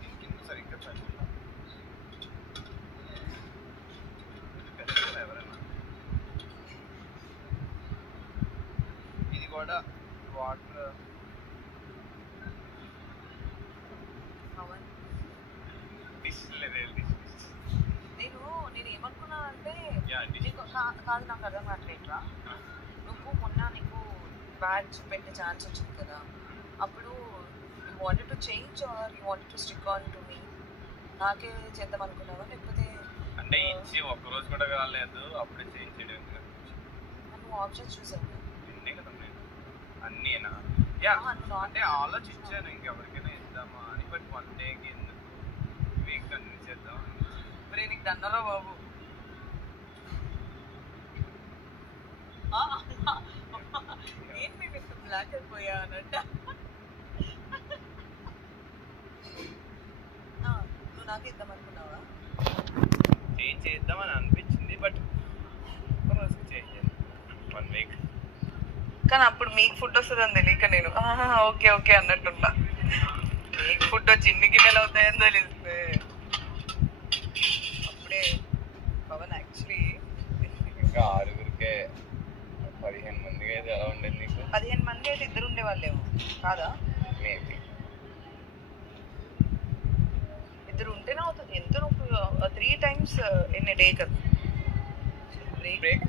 దీనికి సరిగ్గా చదువు ఎవరైనా ఇది కూడా వాటర్ నేను ఏమనుకున్నానంటే కాదు నాకు అర్థం కావట్లేదురా నువ్వు మొన్న నీకు బ్యాడ్జ్ పెట్టే ఛాన్స్ వచ్చింది కదా అప్పుడు you wanted to change or you wanted to stick on to మీ నాకే చేద్దాం అనుకున్నావా లేకపోతే అంటే ఇచ్చి ఒక్కరోజు కూడా కాలేదు అప్పుడే చేంజ్ చేయడం నువ్వు ఆప్షన్స్ చూసావు నిన్నే కదా నేను అన్నీనా అంటే ఆలోచించాను ఇంకెవరికైనా ఇద్దామా అని బట్ వన్ డేకి ఎందుకు వీక్ అన్ని చేద్దాం మరి నీకు దన్నరా బాబు ఏంటి నీకు బ్లాక్ అయిపోయా అన్నట్ట నువ్వు నాకు ఇద్దాం అనుకున్నావా చేంజ్ చేద్దామని అనిపించింది బట్ ఒక రోజుకి చేంజ్ చేయాలి 1 వీక్ కానీ అప్పుడు మీకు ఫుడ్ వస్తుందని తెలియక నేను ఓకే ఓకే అన్నట్టున్నా మీకు ఫుడ్ వచ్చి ఇన్ని గిన్నెలు అవుతాయని తెలిస్తే అప్పుడే పవన్ యాక్చువల్లీ ఇంకా 6గురికే 15 మందికి అయితే ఎలా ఉండేది నీకు 15 మంది అయితే ఇద్దరు ఉండేవాళ్ళేమో కాదా మేబీ ఇద్దరు ఉంటేనే అవుతుంది ఎంత 3 times in a day కదా బ్రేక్ఫాస్ట్